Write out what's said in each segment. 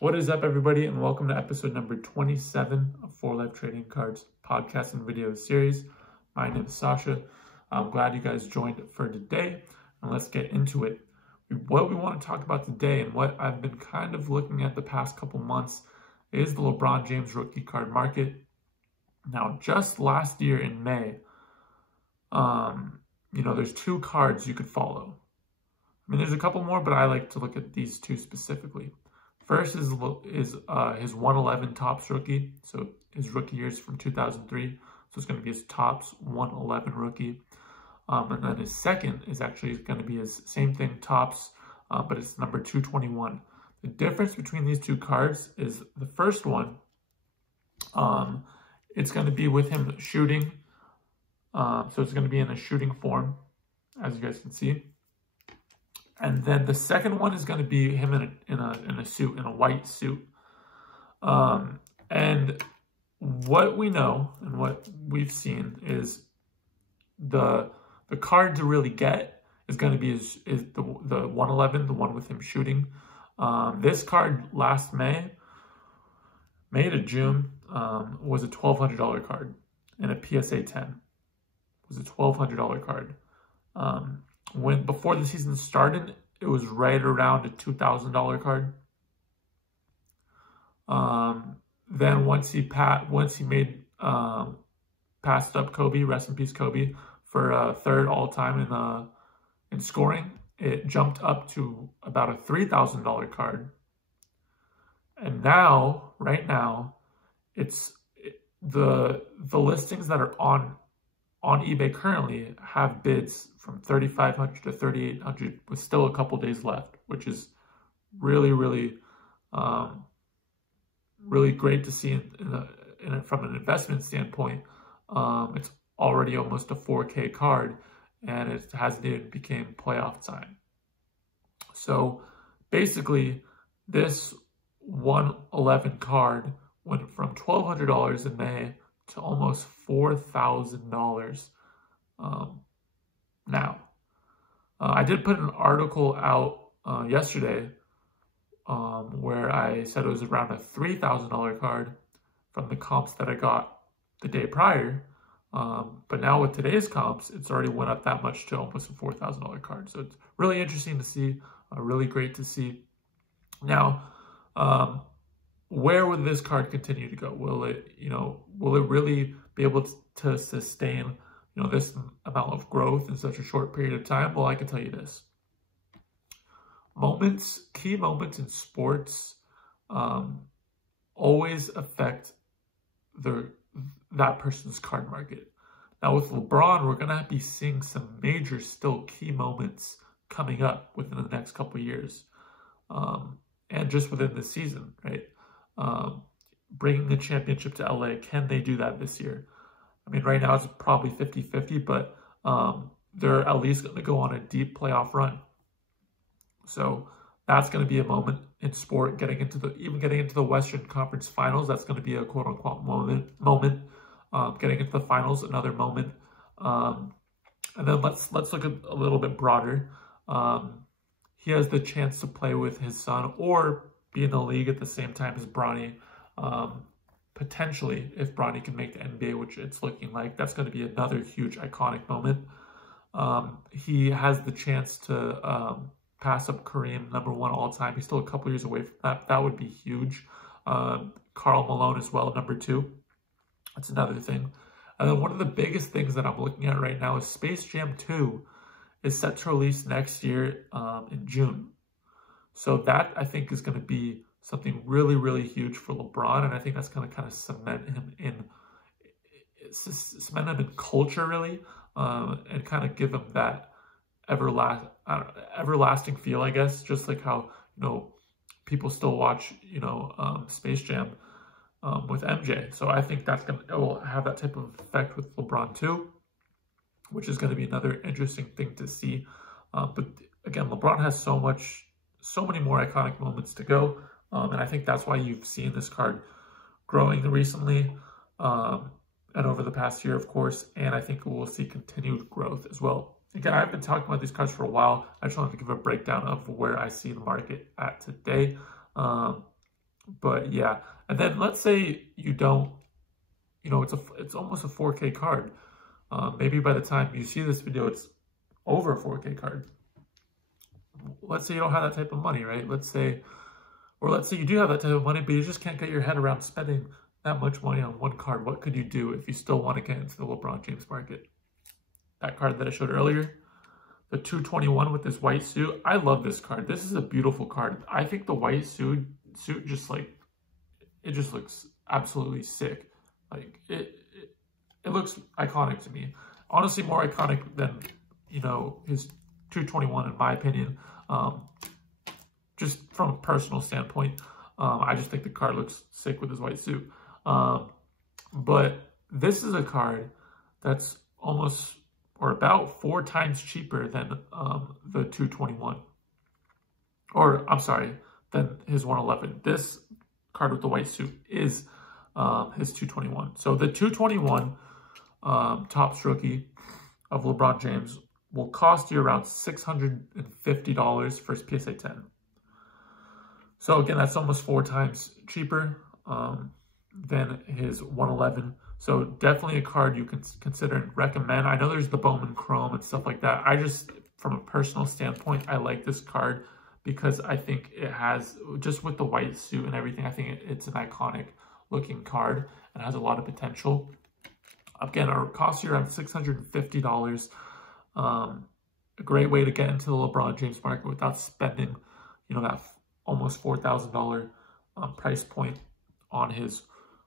What is up, everybody, and welcome to episode number 27 of 4Life Trading Cards podcast and video series. My name is Sasha. I'm glad you guys joined for today, and let's get into it. What we want to talk about today and what I've been kind of looking at the past couple months is the LeBron James rookie card market. Now, just last year in May, there's two cards you could follow. I mean, there's a couple more, but I like to look at these two specifically. First is his 111 Topps rookie. So his rookie years from 2003. So it's going to be his Topps 111 rookie. And then his second is actually going to be his same thing, Topps, but it's number 221. The difference between these two cards is the first one, it's going to be with him shooting. So it's going to be in a shooting form, as you guys can see. And then the second one is going to be him in a suit, in a white suit. And what we know and what we've seen is the card to really get is going to be the 111, the one with him shooting. This card last May to June was a $1,200 card, and a PSA 10 was a $1,200 card. Before the season started, it was right around a $2,000 card. Then once he made passed up Kobe, rest in peace Kobe, for third all time in scoring, it jumped up to about a $3,000 card. And now, right now, the listings that are on eBay currently have bids from $3,500 to $3,800 with still a couple days left, which is really, really, really great to see from an investment standpoint. It's already almost a 4K card, and it hasn't even became playoff time. So basically, this 111 card went from $1,200 in May to almost $4,000 now. I did put an article out yesterday where I said it was around a $3,000 card from the comps that I got the day prior. But now with today's comps, it's already went up that much to almost a $4,000 card. So it's really interesting to see, really great to see. Now, where would this card continue to go? Will it really be able to sustain, this amount of growth in such a short period of time? Well, I can tell you this. Key moments in sports, always affect that person's card market. Now with LeBron, we're going to be seeing some major still key moments coming up within the next couple of years. And just within this season, right? Bringing the championship to LA, can they do that this year? I mean, right now it's probably 50-50, but they're at least going to go on a deep playoff run. So that's going to be a moment in sport, getting into the Western Conference Finals. That's going to be a quote unquote moment. Getting into the finals, another moment. And then let's look at a little bit broader. He has the chance to play with his son or be in the league at the same time as Bronny. Potentially, if Bronny can make the NBA, which it's looking like, that's going to be another huge iconic moment. He has the chance to pass up Kareem, number one all time. He's still a couple years away from that. That would be huge. Karl Malone as well, number two. That's another thing. And then one of the biggest things that I'm looking at right now is Space Jam 2 is set to release next year in June. So that, I think, is going to be something really, really huge for LeBron. And I think that's going to kind of cement him in culture, really, and kind of give him that everlasting feel, I guess, just like how, people still watch, Space Jam with MJ. So I think it will have that type of effect with LeBron too, which is going to be another interesting thing to see. But again, LeBron has so many more iconic moments to go. And I think that's why you've seen this card growing recently and over the past year, of course. And I think we'll see continued growth as well. Again, I've been talking about these cards for a while. I just wanted to give a breakdown of where I see the market at today. But yeah, and then let's say you don't, you know, it's almost a 4K card. Maybe by the time you see this video, it's over a 4K card. Let's say you don't have that type of money, right? Let's say you do have that type of money, but you just can't get your head around spending that much money on one card. What could you do if you still want to get into the LeBron James market? That card that I showed earlier, the 221 with this white suit. I love this card. This is a beautiful card. I think the white suit just like, it just looks absolutely sick. Like it looks iconic to me. Honestly, more iconic than, you know, his 221 in my opinion. Just from a personal standpoint, I just think the card looks sick with his white suit. But this is a card that's almost or about 4 times cheaper than the 221. Or, I'm sorry, than his 111. This card with the white suit is his 221. So the 221 Topps rookie of LeBron James will cost you around $650 for his PSA 10. So again, that's almost 4 times cheaper than his 111. So definitely a card you can consider and recommend. I know there's the Bowman Chrome and stuff like that. I just, from a personal standpoint, I like this card because I think it has, just with the white suit and everything, I think it's an iconic looking card and has a lot of potential. Again, it costs you around $650. A great way to get into the LeBron James market without spending, you know, that almost $4,000 price point on his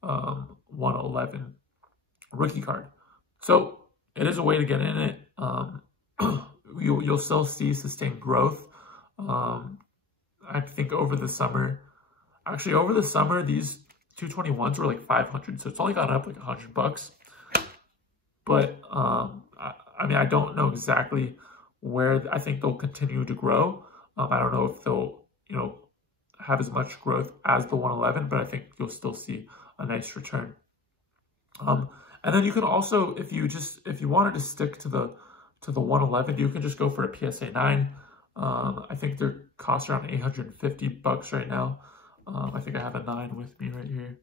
111 rookie card. So it is a way to get in it. You'll still see sustained growth. I think over the summer, these 221s were like 500, so it's only gone up like $100. But I mean, I don't know exactly where. I think they'll continue to grow. I don't know if they'll, you know, have as much growth as the 111, but I think you'll still see a nice return. And then you can also, if you wanted to stick to the 111, you can just go for a PSA 9. I think their costs around $850 right now. I think I have a 9 with me right here.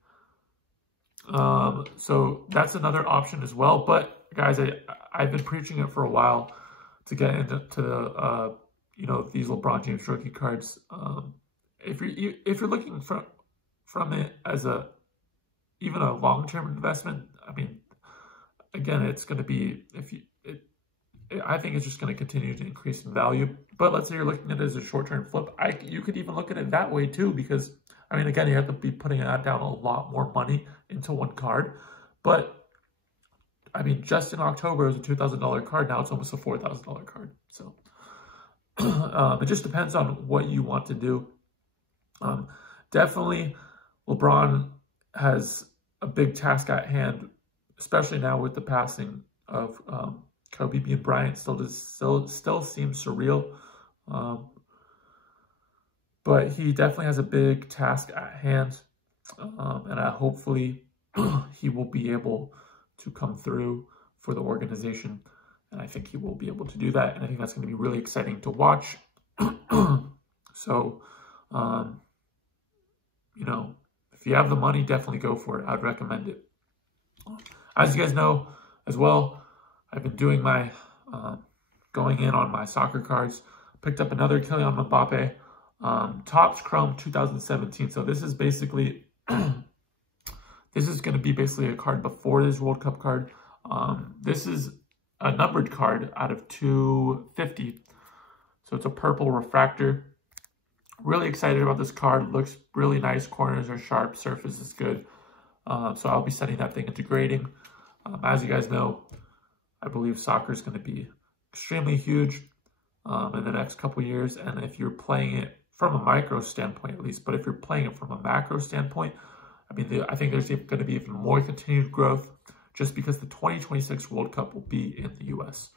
So that's another option as well. But guys, I've been preaching it for a while to get into you know, these LeBron James rookie cards. If you're looking from it as even a long-term investment, I mean, again, it's going to be, I think it's just going to continue to increase in value. But let's say you're looking at it as a short-term flip. You could even look at it that way too, because I mean, again, you have to be putting that down a lot more money into one card. But I mean, just in October, it was a $2,000 card. Now it's almost a $4,000 card. So it just depends on what you want to do. Definitely, LeBron has a big task at hand, especially now with the passing of Kobe being Bryant. Still seems surreal. But he definitely has a big task at hand, and hopefully he will be able to come through for the organization, and I think he will be able to do that, and I think that's going to be really exciting to watch. So, you know, if you have the money, definitely go for it. I'd recommend it. As you guys know as well, I've been doing my, going in on my soccer cards. Picked up another Kylian Mbappe. Topps Chrome 2017. So this is basically, this is going to be basically a card before this World Cup card. This is a numbered card out of 250. So it's a purple refractor. Really excited about this card. Looks really nice. Corners are sharp. Surface is good. So I'll be sending that thing into grading. As you guys know, I believe soccer is going to be extremely huge in the next couple years. And if you're playing it from a micro standpoint, at least, but if you're playing it from a macro standpoint, I mean, I think there's going to be even more continued growth just because the 2026 World Cup will be in the U.S.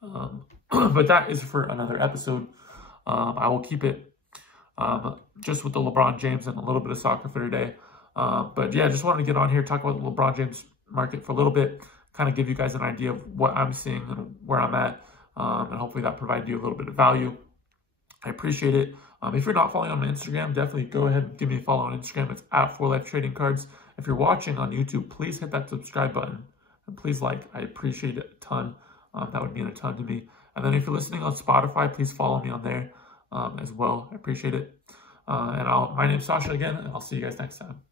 But that is for another episode. I will keep it just with the LeBron James and a little bit of soccer for today. But yeah, just wanted to get on here, talk about the LeBron James market for a little bit, kind of give you guys an idea of what I'm seeing and where I'm at, and hopefully that provided you a little bit of value. I appreciate it. If you're not following on my Instagram, definitely go ahead and give me a follow on Instagram. It's at 4Life Trading Cards. If you're watching on YouTube, please hit that subscribe button and please like. I appreciate it a ton. That would mean a ton to me. And then if you're listening on Spotify, please follow me on there as well. I appreciate it. My name's Sasha again, and I'll see you guys next time.